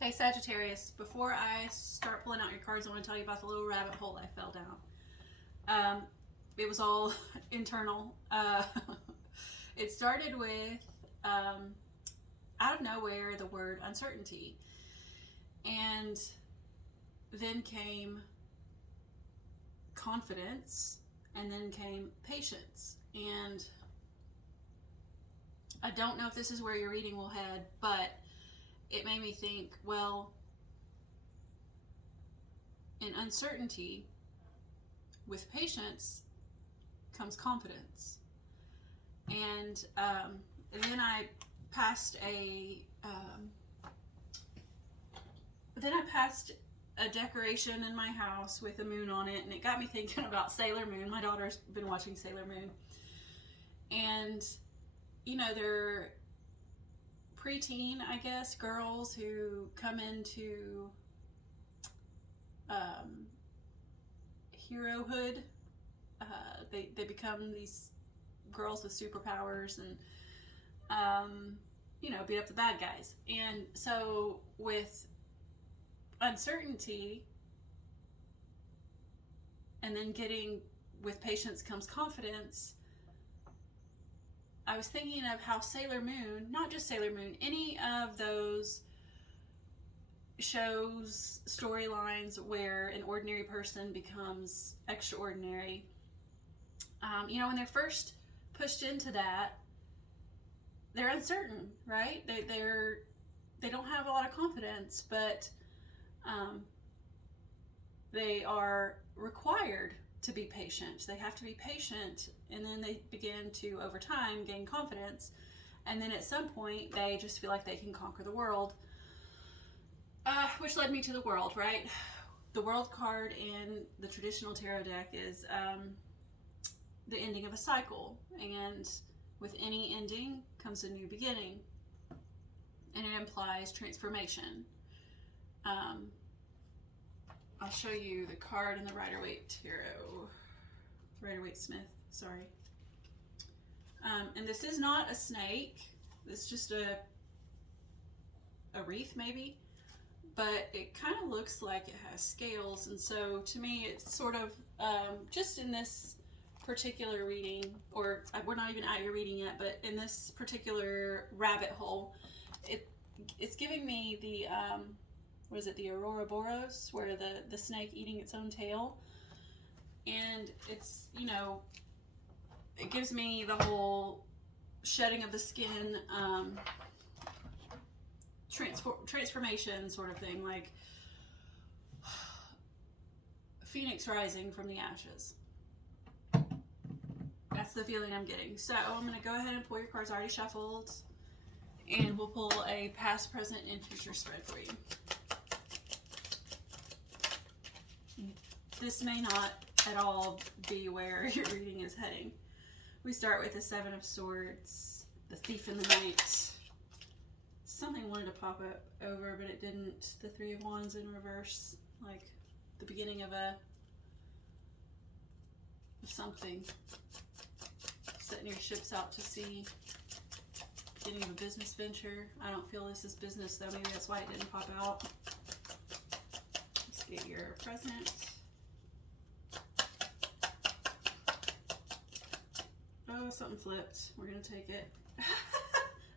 Hey Sagittarius, before I start pulling out your cards, I want to tell you about the little rabbit hole I fell down. It was all internal. It started with, out of nowhere, the word uncertainty. And then came confidence, and then came patience. And I don't know if this is where your reading will head, but it made me think, well, in uncertainty, with patience comes confidence. And then I passed a decoration in my house with a moon on it, and it got me thinking about Sailor Moon. My daughter's been watching Sailor Moon, and they're preteen, I guess, girls who come into herohood. They become these girls with superpowers and beat up the bad guys. And so with uncertainty, and then with patience comes confidence, I was thinking of how Sailor Moon, not just Sailor Moon, any of those shows, storylines where an ordinary person becomes extraordinary, when they're first pushed into that, they're uncertain, right? They don't have a lot of confidence, but they are required to be patient. They have to be patient, and then they begin to, over time, gain confidence, and then at some point they just feel like they can conquer the world, which led me to the World, right? The World card in the traditional tarot deck is the ending of a cycle, and with any ending comes a new beginning, and it implies transformation. I'll show you the card in the Rider-Waite Tarot. Rider-Waite-Smith, sorry. And this is not a snake. It's just a wreath, maybe. But it kind of looks like it has scales. And so, to me, it's sort of, just in this particular reading, or we're not even at your reading yet, but in this particular rabbit hole, it's giving me the... what is it, the Ouroboros, where the snake eating its own tail. And it's, it gives me the whole shedding of the skin, transformation sort of thing, like Phoenix rising from the ashes. That's the feeling I'm getting. So I'm going to go ahead and pull your cards already shuffled, and we'll pull a past, present, and future spread for you. This may not at all be where your reading is heading. We start with the Seven of Swords, the Thief in the Night. Something wanted to pop up over, but it didn't. The Three of Wands in reverse, like the beginning of something. Setting your ships out to sea. Beginning of a business venture. I don't feel this is business though. Maybe that's why it didn't pop out. Let's get your present. Oh, something flipped. We're going to take it.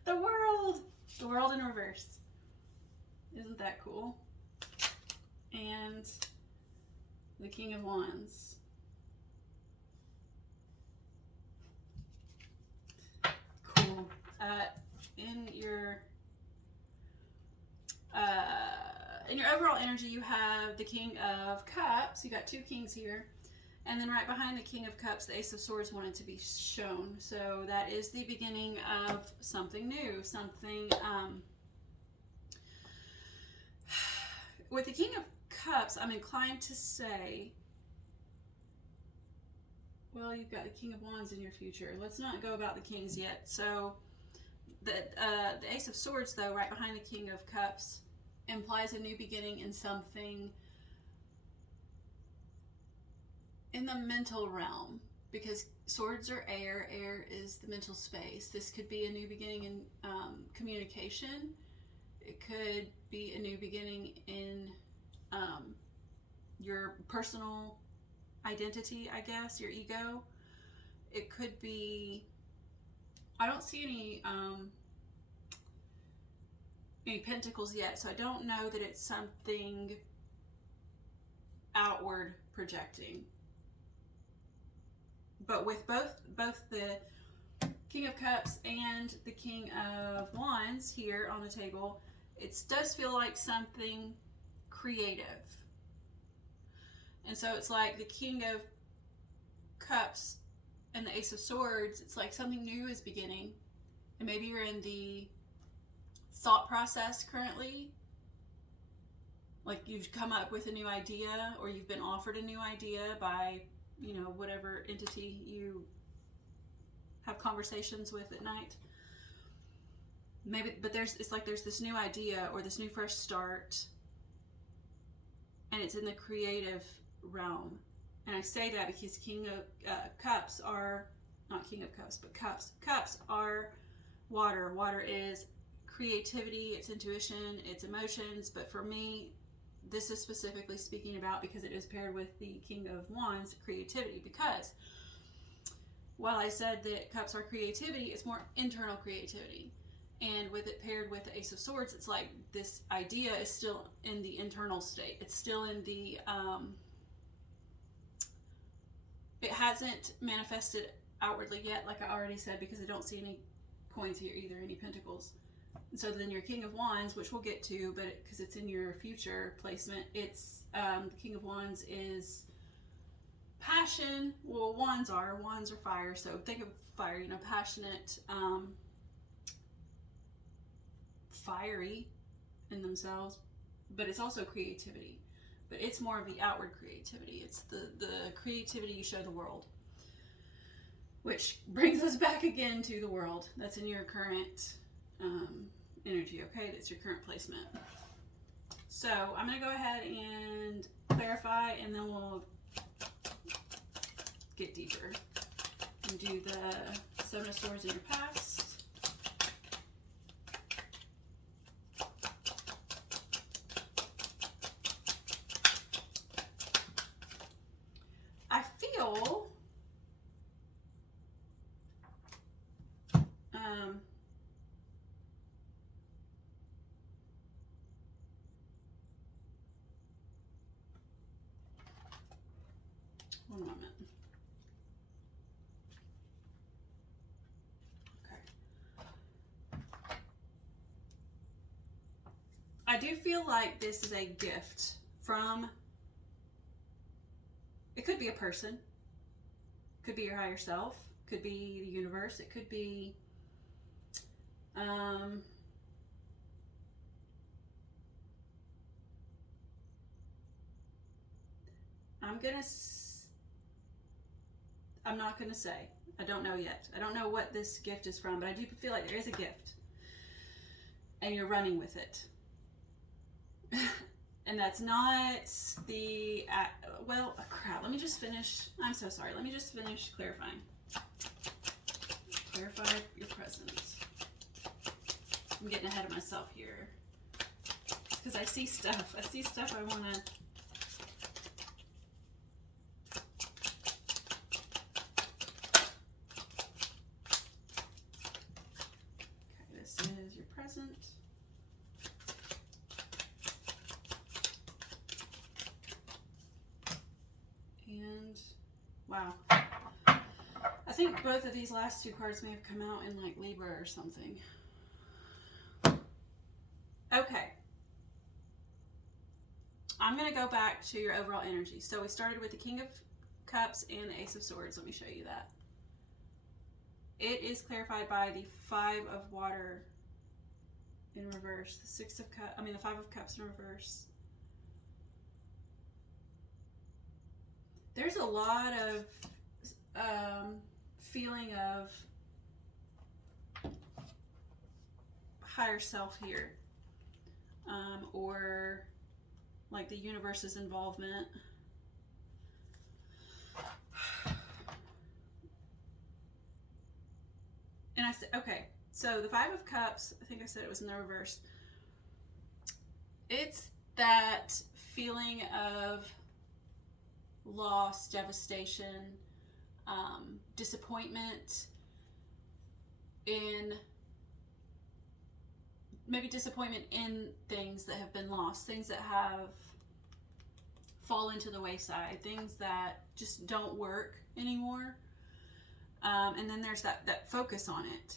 The World! The World in reverse. Isn't that cool? And the King of Wands. Cool. In your overall energy, you have the King of Cups. You got two kings here. And then right behind the King of Cups, the Ace of Swords wanted to be shown. So that is the beginning of something new. Something, with the King of Cups, I'm inclined to say, well, you've got the King of Wands in your future. Let's not go about the Kings yet. So the Ace of Swords, though, right behind the King of Cups, implies a new beginning in something in the mental realm, because swords are air. Air is the mental space. This could be a new beginning in communication. It could be a new beginning in your personal identity, I guess, your ego. It could be, I don't see any pentacles yet, so I don't know that it's something outward projecting. But with both the King of Cups and the King of Wands here on the table, it does feel like something creative. And so it's like the King of Cups and the Ace of Swords, it's like something new is beginning. And maybe you're in the thought process currently. Like you've come up with a new idea, or you've been offered a new idea by, you know, whatever entity you have conversations with at night. Maybe, but it's like there's this new idea or this new fresh start, and it's in the creative realm. And I say that because King of Cups are, not King of Cups, but Cups. Cups are water. Water is creativity, it's intuition, it's emotions. But for me, this is specifically speaking about, because it is paired with the King of Wands, creativity. Because while I said that Cups are creativity, it's more internal creativity. And with it paired with the Ace of Swords, it's like this idea is still in the internal state. It's still in the, it hasn't manifested outwardly yet, like I already said, because I don't see any coins here either, any pentacles. And so then your King of Wands, which we'll get to, but because it's in your future placement, it's, the King of Wands is passion. Well, wands are fire, so think of fire, you know, passionate, fiery in themselves, but it's also creativity. But it's more of the outward creativity. It's the creativity you show the world, which brings us back again to the world. That's in your current energy, okay? That's your current placement. So I'm going to go ahead and clarify, and then we'll get deeper and do the Seven of Swords in your past. I feel one moment. Okay. I do feel like this is a gift from, it could be a person, could be your higher self, could be the universe, it could be I'm not gonna say. I don't know yet. I don't know what this gift is from, but I do feel like there is a gift, and you're running with it. And that's not the, well, crap, let me just finish. I'm so sorry. Let me just finish clarifying. Clarify your presence. I'm getting ahead of myself here, because I see stuff. I see stuff I want to. Okay, this is your present. And wow, I think both of these last two cards may have come out in like Libra or something. Okay, I'm going to go back to your overall energy. So we started with the King of Cups and the Ace of Swords. Let me show you that. It is clarified by the Five of Water in reverse, the Six of Cups, I mean the Five of Cups in reverse. There's a lot of feeling of higher self here, or like the universe's involvement. And I said, okay, so the Five of Cups, I think I said it was in the reverse. It's that feeling of loss, devastation, disappointment in maybe disappointment in things that have been lost, things that have fallen to the wayside, things that just don't work anymore. And then there's that focus on it.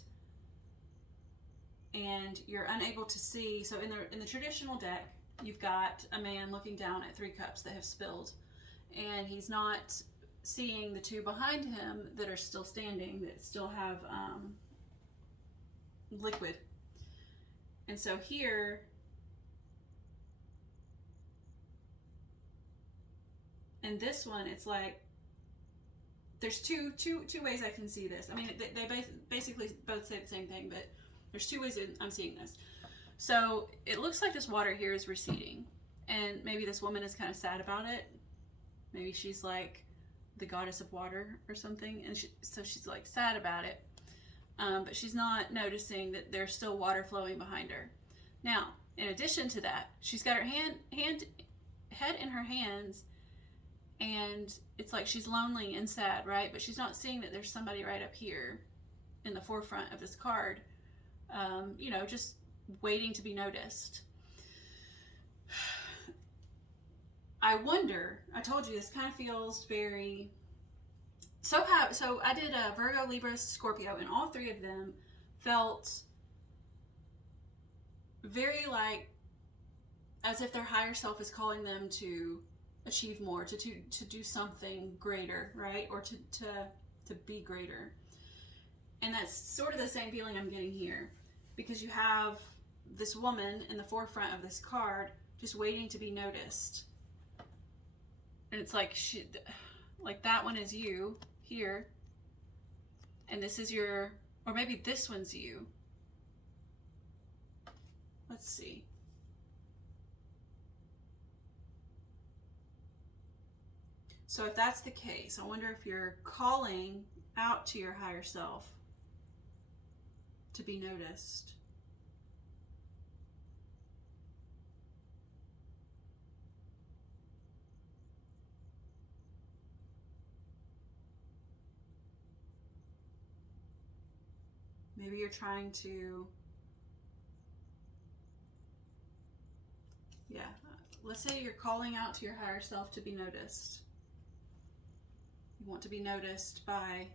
And you're unable to see. So in the traditional deck, you've got a man looking down at 3 cups that have spilled, and he's not seeing the 2 behind him that are still standing, that still have liquid. And so here, in this one, it's like there's two ways I can see this. I mean, they basically both say the same thing, but there's 2 ways I'm seeing this. So it looks like this water here is receding, and maybe this woman is kind of sad about it. Maybe she's like the goddess of water or something, and so she's like sad about it. But she's not noticing that there's still water flowing behind her. Now, in addition to that, she's got her head in her hands, and it's like she's lonely and sad, right? But she's not seeing that there's somebody right up here in the forefront of this card, you know, just waiting to be noticed. I wonder, I told you this kind of feels very, so I did a Virgo, Libra, Scorpio, and all 3 of them felt very like as if their higher self is calling them to achieve more, to do something greater, right? Or to be greater. And that's sort of the same feeling I'm getting here, because you have this woman in the forefront of this card just waiting to be noticed. And it's like like that one is you here, and this is your, or maybe this one's you. Let's see. So if that's the case, I wonder if you're calling out to your higher self to be noticed. Maybe you're trying to, let's say you're calling out to your higher self to be noticed. You want to be noticed by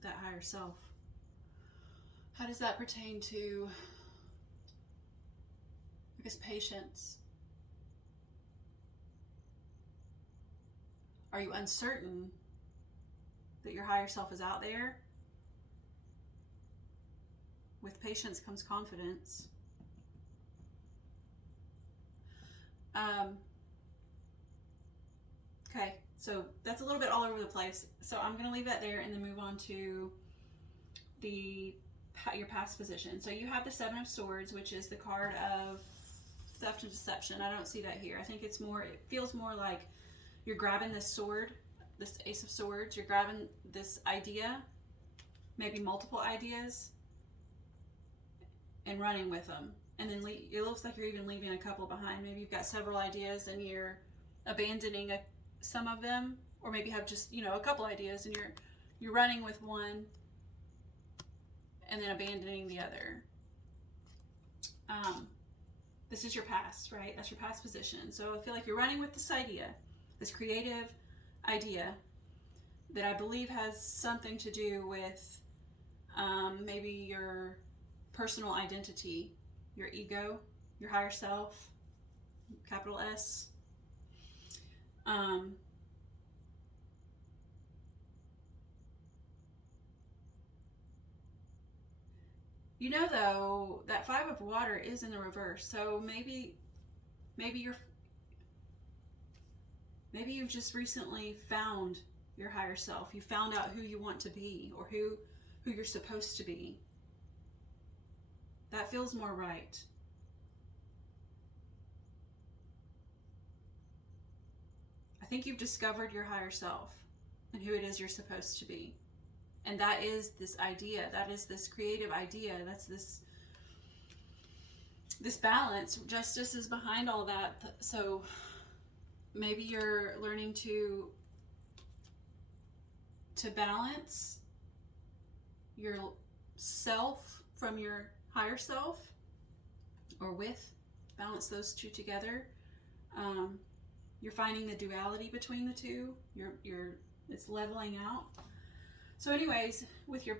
that higher self. How does that pertain to, I guess, patience? Are you uncertain that your higher self is out there? With patience comes confidence. Okay, so that's a little bit all over the place. So I'm going to leave that there and then move on to your past position. So you have the 7 of Swords, which is the card of theft and deception. I don't see that here. I think it's more, it feels more like you're grabbing this sword, this Ace of Swords. You're grabbing this idea, maybe multiple ideas, and running with them. And then it looks like you're even leaving a couple behind. Maybe you've got several ideas and you're abandoning some of them, or maybe have just, you know, a couple ideas and you're running with one and then abandoning the other. This is your past, right? That's your past position. So I feel like you're running with this idea, this creative idea that I believe has something to do with maybe your personal identity, your ego, your higher self, capital S. You know, though, that 5 of water is in the reverse, so maybe you've just recently found your higher self. You found out who you want to be, or who you're supposed to be. That feels more right. I think you've discovered your higher self and who it is you're supposed to be. And that is this idea, that is this creative idea, that's this this balance, justice is behind all that. So maybe you're learning to balance your self from your higher self, or balance those two together. You're finding the duality between the two. It's leveling out. So anyways, with your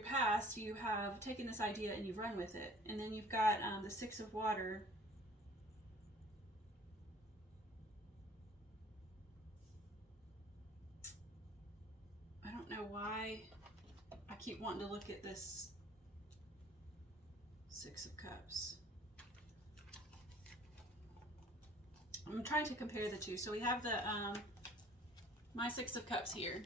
past, you have taken this idea and you've run with it. And then you've got the Six of Water. I don't know why I keep wanting to look at this Six of Cups. I'm trying to compare the two. So we have the my Six of Cups here,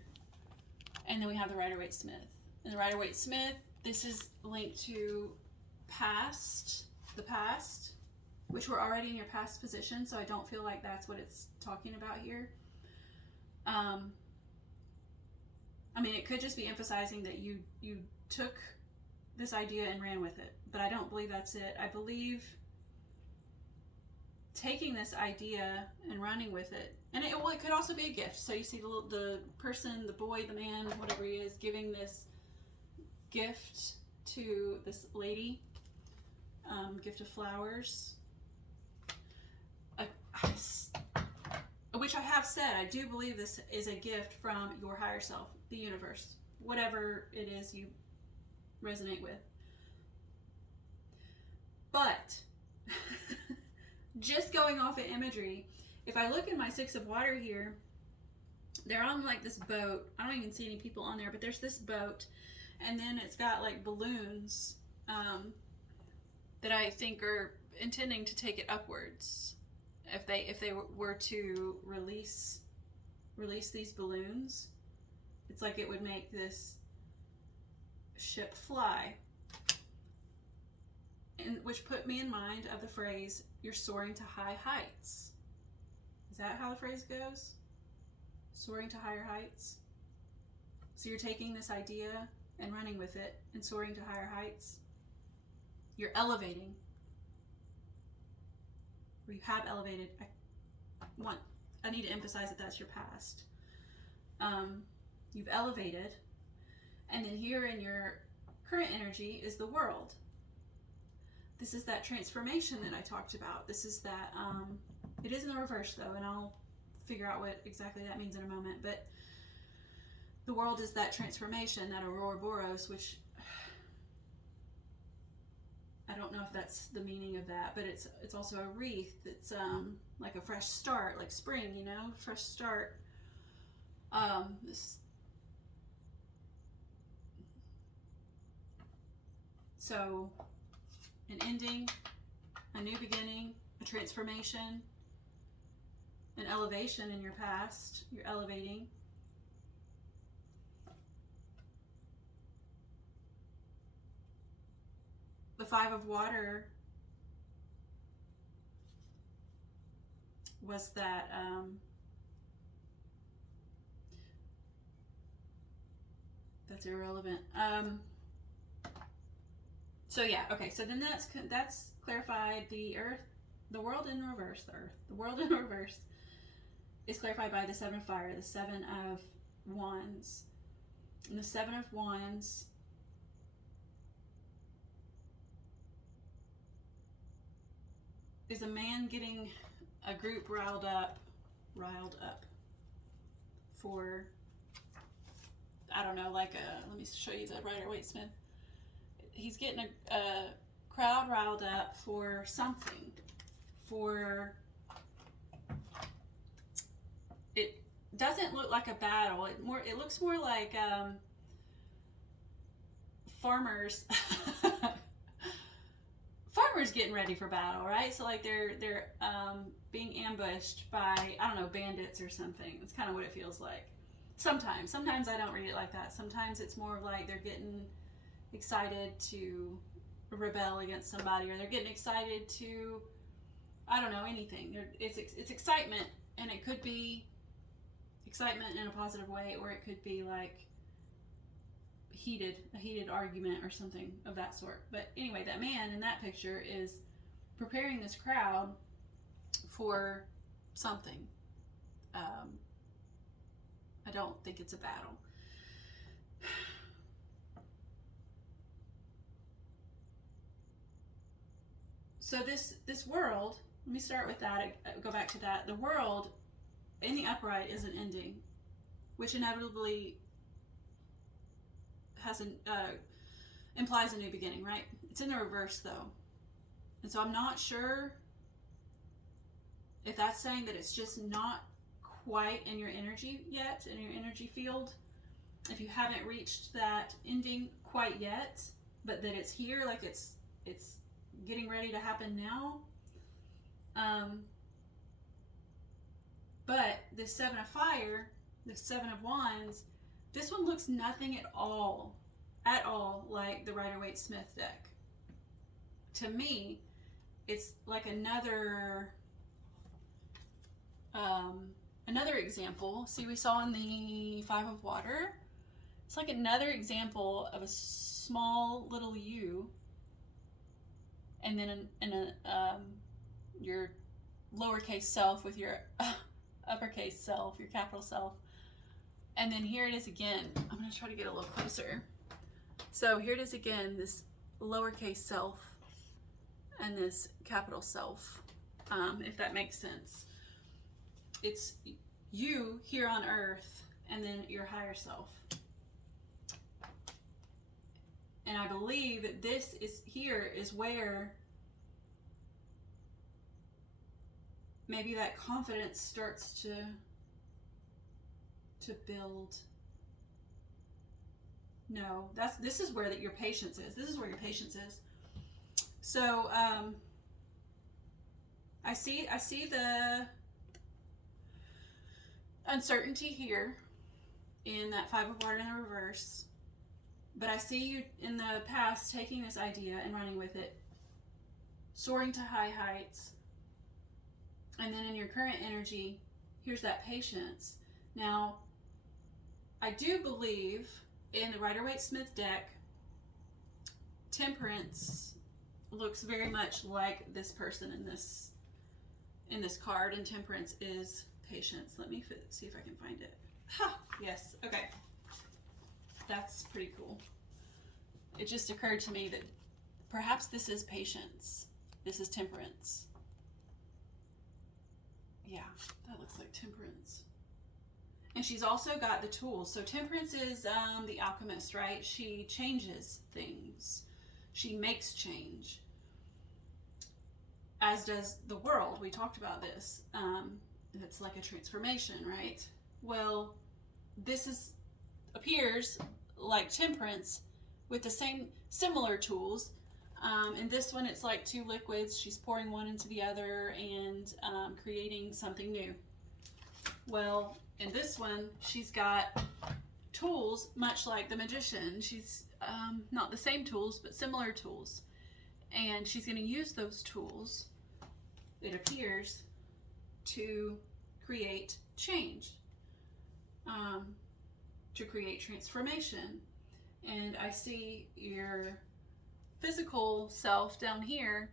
and then we have the Rider-Waite-Smith. And the Rider-Waite-Smith, this is linked to the past, which we're already in your past position, so I don't feel like that's what it's talking about here. I mean, it could just be emphasizing that you took this idea and ran with it, but I don't believe that's it. I believe taking this idea and running with it, and it could also be a gift. So you see the person, the boy, the man, whatever he is, giving this gift to this lady, gift of flowers, which I have said, I do believe this is a gift from your higher self, the universe, whatever it is you resonate with. But just going off of imagery, if I look in my Six of Water here, they're on like this boat. I don't even see any people on there, but there's this boat, and then it's got like balloons that I think are intending to take it upwards. If they were to release these balloons, it's like it would make this ship fly, and which put me in mind of the phrase, "You're soaring to high heights." Is that how the phrase goes? Soaring to higher heights. So you're taking this idea and running with it and soaring to higher heights. You're elevating. Or you have elevated. I need to emphasize that that's your past. You've elevated. And then here in your current energy is the world. This is that transformation that I talked about. This is that, it is in the reverse though, and I'll figure out what exactly that means in a moment. But the world is that transformation, that Ouroboros, which I don't know if that's the meaning of that, but it's also a wreath. It's like a fresh start, like spring, you know, fresh start. So an ending, a new beginning, a transformation, an elevation in your past. You're elevating. The Five of Water was that that's irrelevant. So yeah, okay. So then that's clarified. The world in reverse. The world in reverse is clarified by the Seven of Fire, the Seven of Wands, and the Seven of Wands is a man getting a group riled up for, I don't know, like let me show you the Rider-Waite-Smith. He's getting a crowd riled up for something, for, it doesn't look like a battle. It looks more like farmers getting ready for battle, right? So like they're being ambushed by, I don't know, bandits or something. That's kind of what it feels like. Sometimes I don't read it like that. Sometimes it's more like they're getting excited to rebel against somebody, or they're getting excited to, I don't know, anything. It's excitement, and it could be excitement in a positive way, or it could be like a heated argument or something of that sort. But anyway, that man in that picture is preparing this crowd for something. I don't think it's a battle. So this world, let me start with that, go back to that. The world in the upright is an ending, which inevitably has implies a new beginning, right? It's in the reverse though. And so I'm not sure if that's saying that it's just not quite in your energy yet, in your energy field. If you haven't reached that ending quite yet, but that it's here, like it's getting ready to happen now. But this Seven of Fire, the Seven of Wands, this one looks nothing at all like the Rider-Waite-Smith deck. To me, it's like another example. See, we saw in the Five of Water. It's like another example of a small little you, and then your lowercase self with your uppercase self, your capital self. And then here it is again. I'm going to try to get a little closer. So here it is again, this lowercase self and this capital self, if that makes sense. It's you here on earth and then your higher self. And I believe that this is here is where maybe that confidence starts to build. No, this is where your patience is. This is where your patience is. So I see the uncertainty here in that Five of Water in the reverse. But I see you in the past taking this idea and running with it, soaring to high heights. And then in your current energy, here's that patience. Now, I do believe in the Rider-Waite-Smith deck, Temperance looks very much like this person in this card, and Temperance is patience. Let me see if I can find it. Ha! Yes. Okay. That's pretty cool. It just occurred to me that perhaps this is patience. This is Temperance. Yeah, that looks like Temperance. And she's also got the tools. So Temperance is the alchemist, right? She changes things. She makes change. As does the world. We talked about this. It's like a transformation, right? Well, this appears like Temperance with the similar tools. In this one, it's like two liquids. She's pouring one into the other and creating something new. Well, in this one, she's got tools much like the magician. She's not the same tools, but similar tools. And she's going to use those tools, it appears, to create change, to create transformation. And I see your physical self down here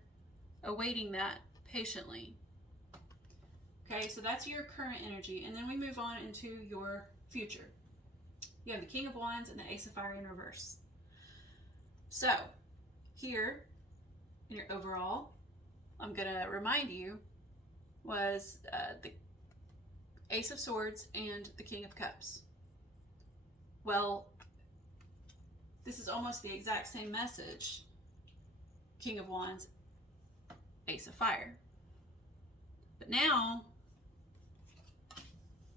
awaiting that patiently. Okay, so that's your current energy. And then we move on into your future. You have the King of Wands and the Ace of Fire in reverse. So here in your overall, I'm going to remind you, was the Ace of Swords and the King of Cups. Well, this is almost the exact same message. King of Wands, Ace of Fire. But now,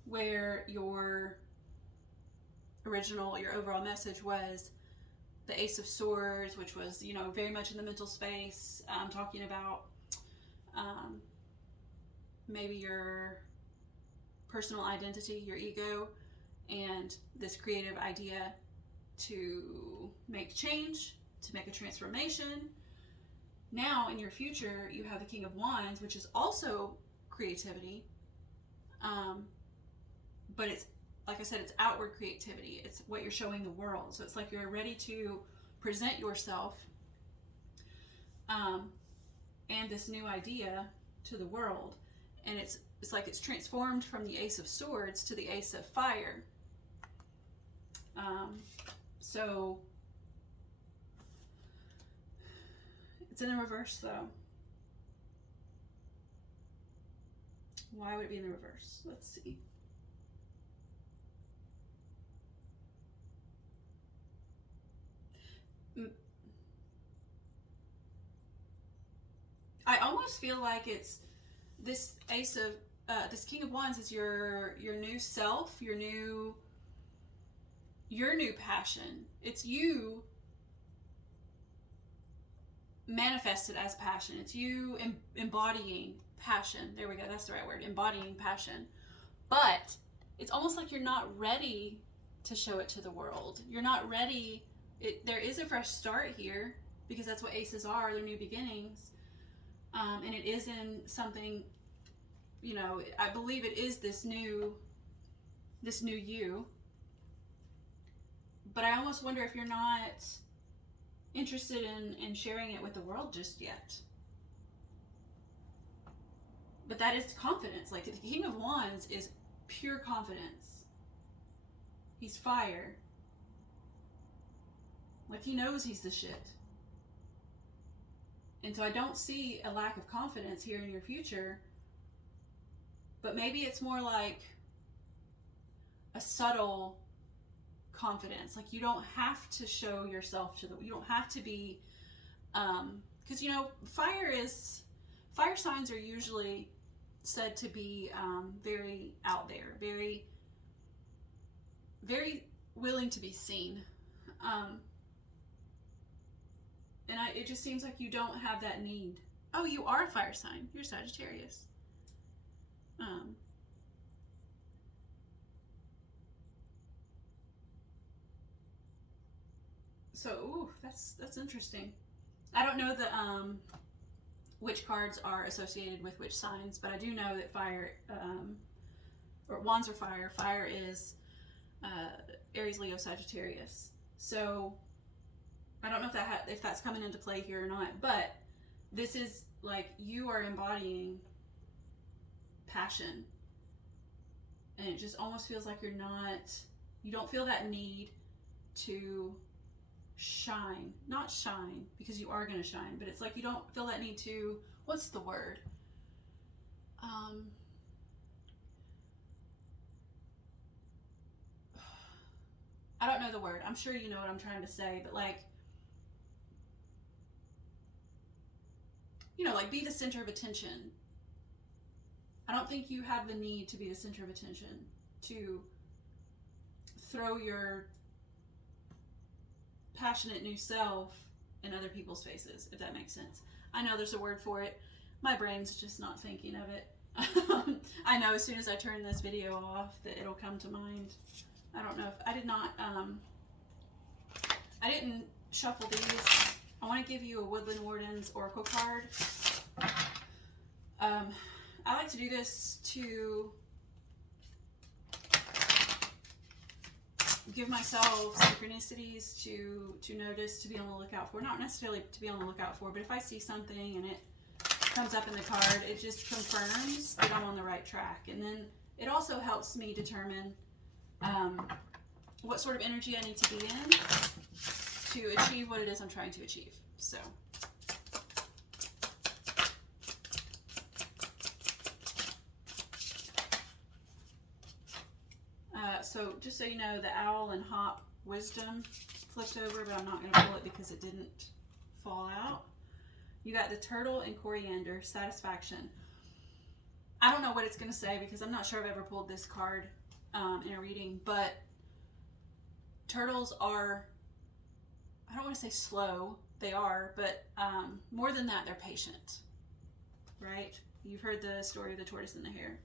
where your overall message was the Ace of Swords, which was, very much in the mental space, talking about maybe your personal identity, your ego, and this creative idea to make change, to make a transformation. Now in your future, you have the King of Wands, which is also creativity, but it's, like I said, it's outward creativity. It's what you're showing the world. So it's like you're ready to present yourself and this new idea to the world. And it's like it's transformed from the Ace of Swords to the Ace of Fire. So it's in the reverse though. Why would it be in the reverse? Let's see. I almost feel like it's this Ace of this King of Wands is your new self, your new passion. It's you manifested as passion. It's you embodying passion. There we go. That's the right word. Embodying passion. But it's almost like you're not ready to show it to the world. You're not ready. There is a fresh start here because that's what aces are. They're new beginnings. And it is in something, you know, I believe it is this new you. But I almost wonder if you're not interested in sharing it with the world just yet. But that is confidence. Like the King of Wands is pure confidence. He's fire. Like he knows he's the shit. And so I don't see a lack of confidence here in your future. But maybe it's more like a subtle confidence. Like you don't have to show yourself to you don't have to be, because you know, fire signs are usually said to be very out there, very, very willing to be seen. And it just seems like you don't have that need. Oh, you are a fire sign. You're Sagittarius. So, ooh, that's interesting. I don't know the which cards are associated with which signs, but I do know that fire, or wands are fire. Fire is Aries, Leo, Sagittarius. So I don't know if that's coming into play here or not, but this is like you are embodying passion, and it just almost feels like you don't feel that need to not shine, because you are going to shine, but it's like you don't feel that need to, what's the word? I don't know the word. I'm sure you know what I'm trying to say, but like, you know, like be the center of attention. I don't think you have the need to be the center of attention, to throw your passionate new self in other people's faces, if that makes sense. I know there's a word for it. My brain's just not thinking of it. I know as soon as I turn this video off that it'll come to mind. I don't know if I didn't shuffle these. I want to give you a Woodland Warden's Oracle card. I like to do this to give myself synchronicities to notice, to be on the lookout for. Not necessarily to be on the lookout for, but if I see something and it comes up in the card, it just confirms that I'm on the right track. And then it also helps me determine what sort of energy I need to be in to achieve what it is I'm trying to achieve. So so just so you know, the Owl and Hop Wisdom flipped over, but I'm not going to pull it because it didn't fall out. You got the Turtle and Coriander, Satisfaction. I don't know what it's going to say because I'm not sure I've ever pulled this card in a reading, but turtles are, I don't want to say slow, they are, but more than that, they're patient, right? You've heard the story of the tortoise and the hare.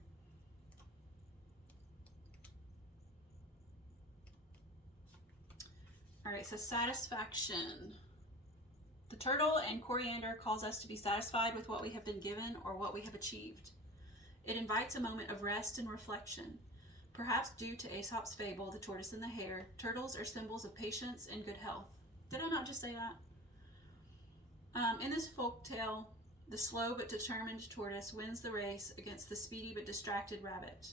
All right, so satisfaction. The turtle and coriander calls us to be satisfied with what we have been given or what we have achieved. It invites a moment of rest and reflection. Perhaps due to Aesop's fable, The Tortoise and the Hare, turtles are symbols of patience and good health. Did I not just say that? In this folk tale, The slow but determined tortoise wins the race against the speedy but distracted rabbit.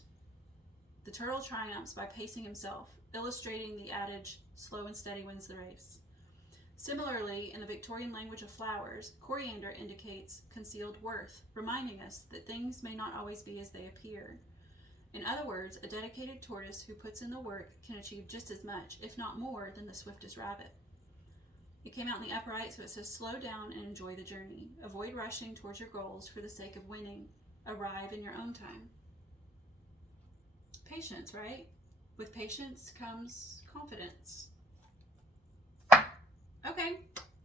The turtle triumphs by pacing himself, illustrating the adage, slow and steady wins the race. Similarly, in the Victorian language of flowers, coriander indicates concealed worth, reminding us that things may not always be as they appear. In other words, a dedicated tortoise who puts in the work can achieve just as much, if not more, than the swiftest rabbit. It came out in the upright, so it says slow down and enjoy the journey. Avoid rushing towards your goals for the sake of winning. Arrive in your own time. Patience, right? With patience comes confidence. Okay,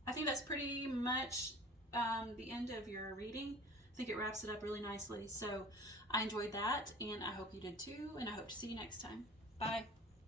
I think that's pretty much the end of your reading. I think it wraps it up really nicely. So I enjoyed that, and I hope you did too, and I hope to see you next time. Bye.